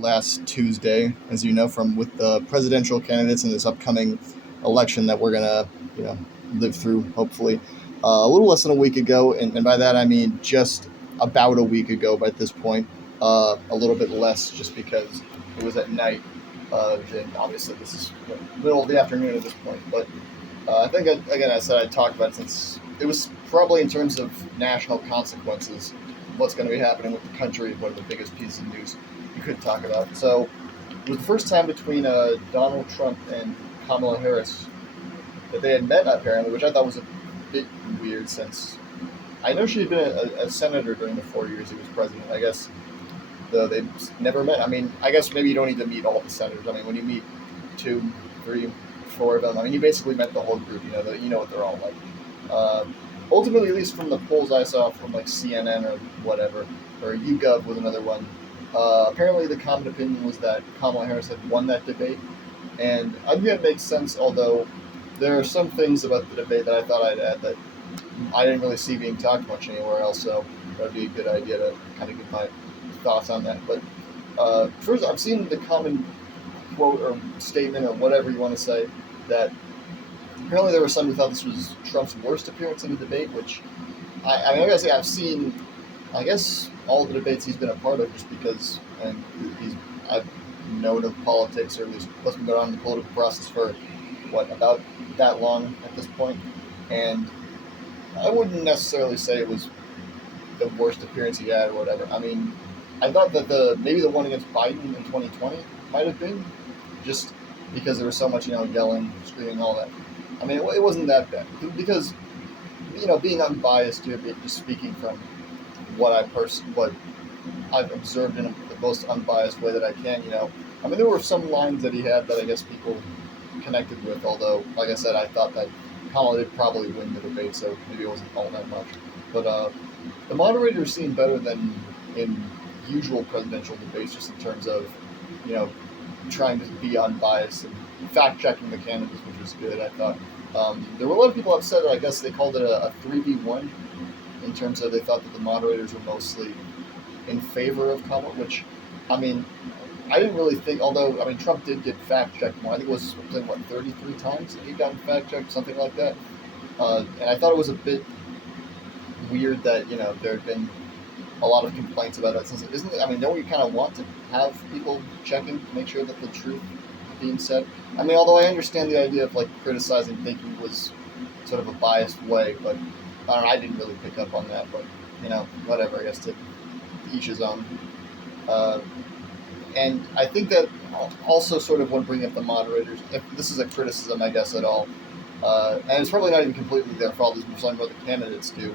last Tuesday, as you know, from with the presidential candidates in this upcoming election that we're gonna, you know, live through hopefully. A little less than a week ago, and by that I mean just about a week ago. By this point, a little bit less, just because it was at night. And obviously, this is middle of the afternoon at this point. But I think again, I said I'd talk about it since it was probably in terms of national consequences, what's going to be happening with the country, one of the biggest pieces of news you could talk about. So it was the first time between Donald Trump and Kamala Harris that they had met, apparently, which I thought was a bit weird since I know she had been a senator during the 4 years he was president. I guess though they never met. I mean, I guess maybe you don't need to meet all the senators. I mean, when you meet two, three, four of them, I mean, you basically met the whole group. You know what they're all like. Uh, Ultimately, at least from the polls I saw from like CNN or whatever, or YouGov was another one. Apparently, the common opinion was that Kamala Harris had won that debate, and I think that makes sense. Although there are some things about the debate that I thought I'd add that I didn't really see being talked much anywhere else. So that would be a good idea to kind of give my thoughts on that. But first, I've seen the common quote or statement or whatever you want to say that apparently there were some who thought this was Trump's worst appearance in the debate, which I mean, I gotta say I've seen, I guess, all the debates he's been a part of just because, and I've known of politics, or at least let's been on the political process for what, about that long at this point, and I wouldn't necessarily say it was the worst appearance he had or whatever. I mean, I thought that maybe the one against Biden in 2020 might have been, just because there was so much yelling, screaming, all that. I mean, it wasn't that bad because being unbiased here, just speaking from what I've observed in the most unbiased way that I can. I mean, there were some lines that he had that I guess people connected with. Although, like I said, I thought that Kamala did probably win the debate, so maybe it wasn't all that much. But the moderators seemed better than in usual presidential debates, just in terms of you know trying to be unbiased and fact checking the candidates, which was good. I thought there were a lot of people upset. I guess they called it a 3v1 in terms of they thought that the moderators were mostly in favor of Kamala, which, I mean, I didn't really think, although, I mean, Trump did get fact checked more. I think it was, 33 times that he got fact checked, something like that. And I thought it was a bit weird that, there had been a lot of complaints about that. Since isn't it, I mean, don't we kind of want to have people checking to make sure that the truth is being said? I mean, although I understand the idea of, criticizing thinking was sort of a biased way, but I don't know, I didn't really pick up on that, but, whatever, I guess to each his own. Uh, and I think that also sort of when bringing up the moderators, if this is a criticism, I guess, at all, and it's probably not even completely their fault, this is something what the candidates do,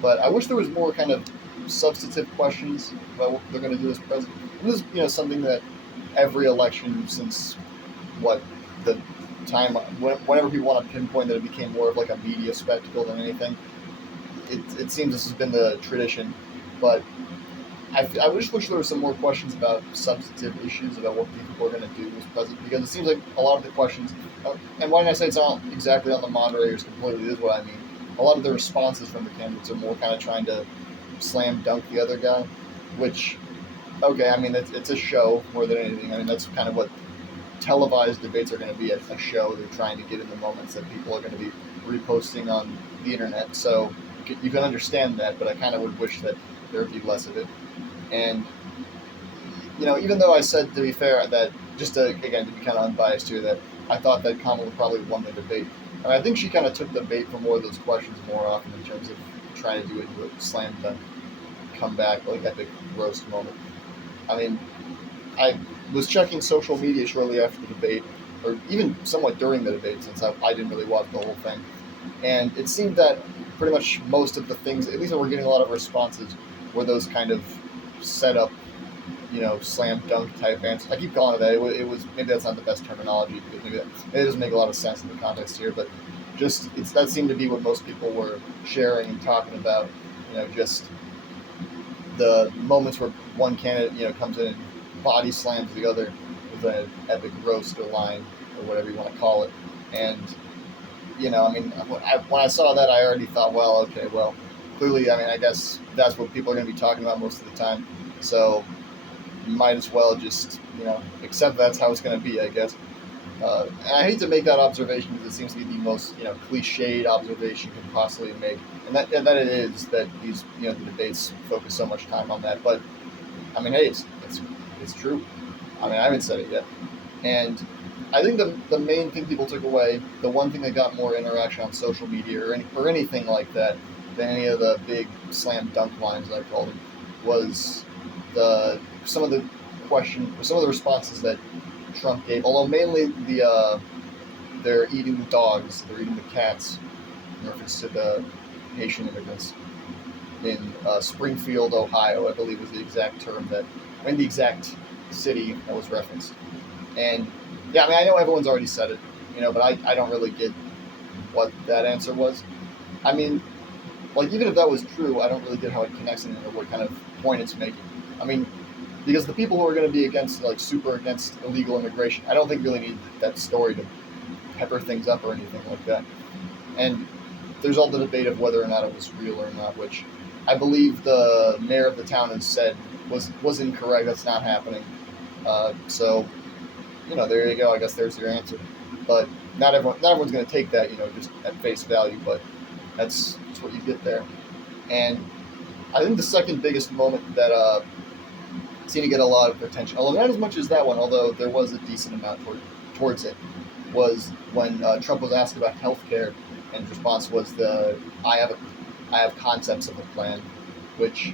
but I wish there was more kind of substantive questions about what they're going to do as president. And this is, something that every election since, the time, whenever people want to pinpoint that it became more of a media spectacle than anything, it seems this has been the tradition, but I just wish there were some more questions about substantive issues, about what people are going to do as president, because it seems like a lot of the questions, and why didn't I say it's not exactly on the moderators completely, is what I mean. A lot of the responses from the candidates are more kind of trying to slam dunk the other guy, which, okay, I mean, it's a show more than anything. I mean, that's kind of what televised debates are going to be, a show. They're trying to get in the moments that people are going to be reposting on the internet, so you can understand that, but I kind of would wish that there would be less of it. And, even though I said, to be fair, that just to, again, to be kind of unbiased here, that I thought that Kamala probably won the debate, and I think she kind of took the bait for more of those questions more often in terms of trying to do it into a slam dunk comeback, epic roast moment. I mean, I was checking social media shortly after the debate, or even somewhat during the debate, since I didn't really watch the whole thing, and it seemed that pretty much most of the things, at least when we're getting a lot of responses, were those kind of set up, slam dunk type answers. I keep calling it that. It was maybe that's not the best terminology, because maybe it doesn't make a lot of sense in the context here, but just that seemed to be what most people were sharing and talking about. Just the moments where one candidate, comes in and body slams the other with an epic roast or line or whatever you want to call it, and I mean, when I saw that, I already thought, well, okay, well, clearly, I mean, I guess that's what people are going to be talking about most of the time. So, might as well just, accept that's how it's going to be, I guess. And I hate to make that observation because it seems to be the most, cliched observation you can possibly make, and that it is that these, the debates focus so much time on that. But I mean, hey, it's true. I mean, I haven't said it yet, and I think the main thing people took away, the one thing that got more interaction on social media or anything like that than any of the big slam dunk lines I called them, was some of the responses that Trump gave. Although mainly they're eating the dogs, they're eating the cats, in reference to the Haitian immigrants in Springfield, Ohio, I believe was the exact term the exact city that was referenced. And yeah, I mean, I know everyone's already said it, but I don't really get what that answer was. I mean, like, even if that was true, I don't really get how it connects into what kind of point it's making. I mean, because the people who are going to be super against illegal immigration, I don't think really need that story to pepper things up or anything like that. And there's all the debate of whether or not it was real or not, which I believe the mayor of the town has said was incorrect. That's not happening. So, there you go. I guess there's your answer. But not everyone's going to take that, just at face value. But that's what you get there. And I think the second biggest moment that seemed to get a lot of attention, although not as much as that one, although there was a decent amount towards it, was when Trump was asked about healthcare, and his response was I have concepts of a plan, which,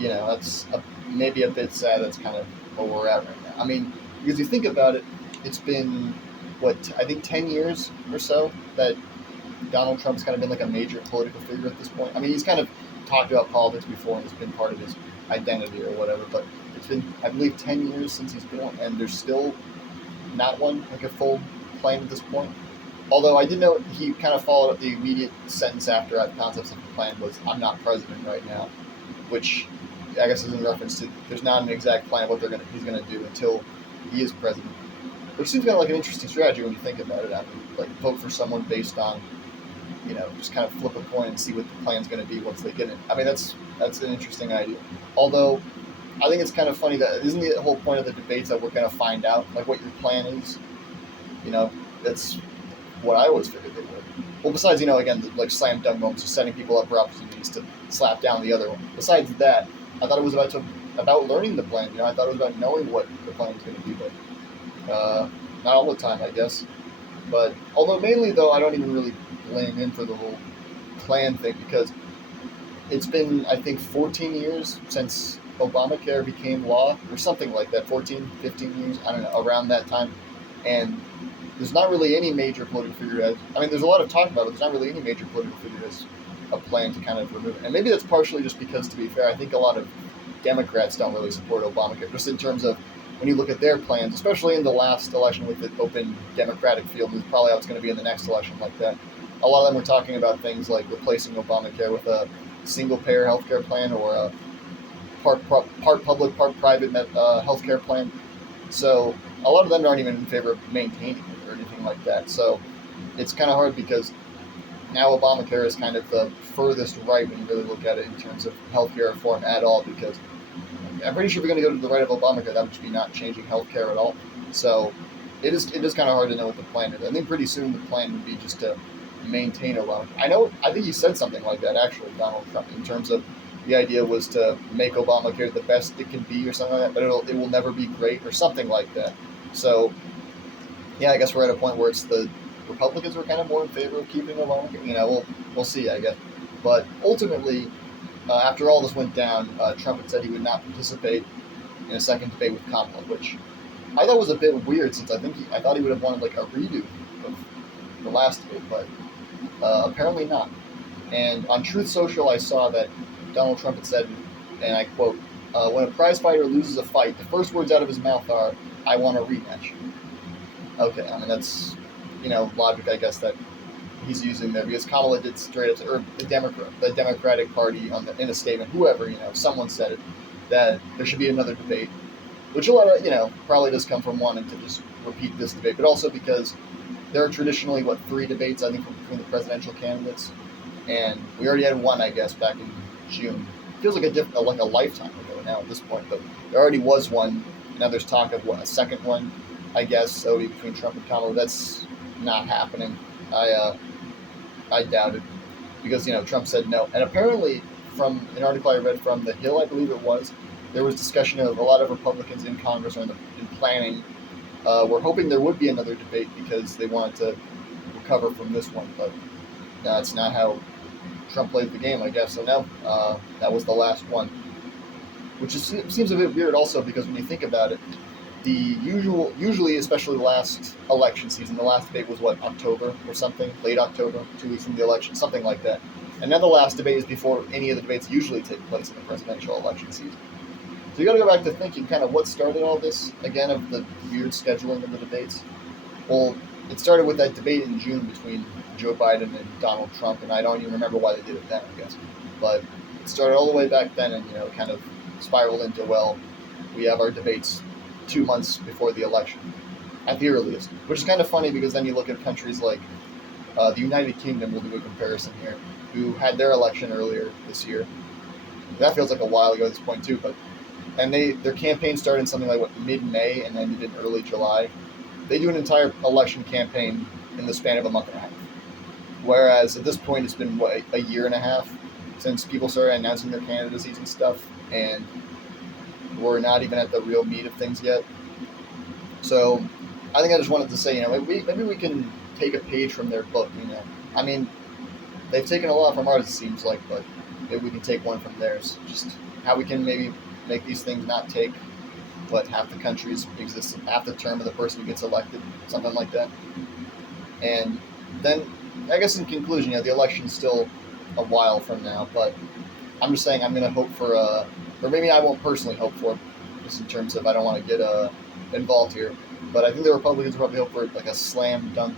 that's maybe a bit sad. That's kind of where we're at right now. I mean, because you think about it, it's been, I think 10 years or so that Donald Trump's kind of been like a major political figure at this point. I mean, he's kind of talked about politics before, and it's been part of his identity or whatever, but it's been, I believe, 10 years since he's been on, and there's still not one, like a full plan at this point. Although I did know he kind of followed up the immediate sentence after concepts of the plan was, "I'm not president right now," which I guess is in reference to there's not an exact plan of what he's gonna do until he is president. Which seems kind of like an interesting strategy when you think about it. I mean, like, vote for someone based on, just kind of flip a coin and see what the plan's going to be once they get it. I mean, that's an interesting idea. Although, I think it's kind of funny that isn't the whole point of the debates that we're going to find out, like, what your plan is. That's what I always figured they would. Well, besides, again, like slam dunk moments, just setting people up for opportunities to slap down the other one. Besides that, I thought it was about learning the plan. I thought it was about knowing what the plan was going to be, but not all the time, I guess. But although mainly, though, I don't even really blame him for the whole plan thing, because it's been, I think, 14 years since Obamacare became law, or something like that, 14, 15 years, I don't know, around that time. And there's not really any major political figure there's a lot of talk about it, but there's not really any major political figure that has a plan to kind of remove it. And maybe that's partially just because, to be fair, I think a lot of Democrats don't really support Obamacare, just in terms of when you look at their plans, especially in the last election with the open Democratic field, is probably how it's going to be in the next election like that. A lot of them were talking about things like replacing Obamacare with a single-payer healthcare plan, or a part public, part private healthcare plan. So a lot of them aren't even in favor of maintaining it or anything like that. So it's kind of hard, because now Obamacare is kind of the furthest right when you really look at it in terms of healthcare reform at all, because I'm pretty sure if you're going to go to the right of Obamacare, that would just be not changing healthcare at all. So it is kind of hard to know what the plan is. I think pretty soon the plan would be just to maintain Obamacare. I think he said something like that, actually, Donald Trump, in terms of the idea was to make Obamacare the best it can be or something like that, but it will never be great or something like that. So, yeah, I guess we're at a point where it's the Republicans were kind of more in favor of keeping Obamacare. We'll see, I guess. But ultimately, after all this went down, Trump had said he would not participate in a second debate with Kamala, which I thought was a bit weird, since I thought he would have wanted like a redo of the last debate, but apparently not. And on Truth Social, I saw that Donald Trump had said, and I quote, "When a prize fighter loses a fight, the first words out of his mouth are, 'I want a rematch.'" Okay, I mean, that's, logic, I guess, that he's using there, because Kamala did straight up, or the Democratic Party in a statement, whoever, someone said it, that there should be another debate, which a lot of, probably does come from wanting to just repeat this debate, but also because there are traditionally, 3 debates, I think, between the presidential candidates, and we already had one, I guess, back in June. It feels like a lifetime ago now at this point, but there already was one. Now there's talk of a second one, I guess, so between Trump and Kamala. That's not happening. I doubt it because Trump said no, and apparently from an article I read from The Hill, I believe it was, there was discussion of a lot of Republicans in Congress or in planning. We're hoping there would be another debate because they wanted to recover from this one, but that's not how Trump played the game, I guess. So now that was the last one, which seems a bit weird also because when you think about it, usually, especially the last election season, the last debate was what, October or something, late October, 2 weeks from the election, something like that. And now the last debate is before any of the debates usually take place in the presidential election season. So you got to go back to thinking kind of what started all this again of the weird scheduling of the debates. Well, it started with that debate in June between Joe Biden and Donald Trump, and I don't even remember why they did it then, I guess. But it started all the way back then, and kind of spiraled into, well, we have our debates 2 months before the election, at the earliest. Which is kind of funny because then you look at countries like the United Kingdom, we'll do a comparison here, who had their election earlier this year. That feels like a while ago at this point too, and their campaign started in something like mid-May and ended in early July. They do an entire election campaign in the span of a month and a half. Whereas at this point, it's been a year and a half since people started announcing their candidacies and stuff, and we're not even at the real meat of things yet. So I think I just wanted to say, maybe we can take a page from their book. I mean, they've taken a lot from ours, it seems like, but maybe we can take one from theirs. Just how we can maybe make these things not take half the country's existence, half the term of the person who gets elected, something like that. And then, I guess in conclusion, the election's still a while from now, but I'm just saying I'm going to hope for or maybe I won't personally hope for, just in terms of I don't want to get involved here, but I think the Republicans will probably hope for like a slam dunk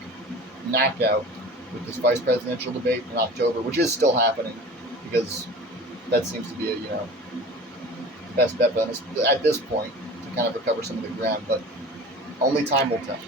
knockout with this vice presidential debate in October, which is still happening because that seems to be the best bet at this point to kind of recover some of the ground, but only time will tell.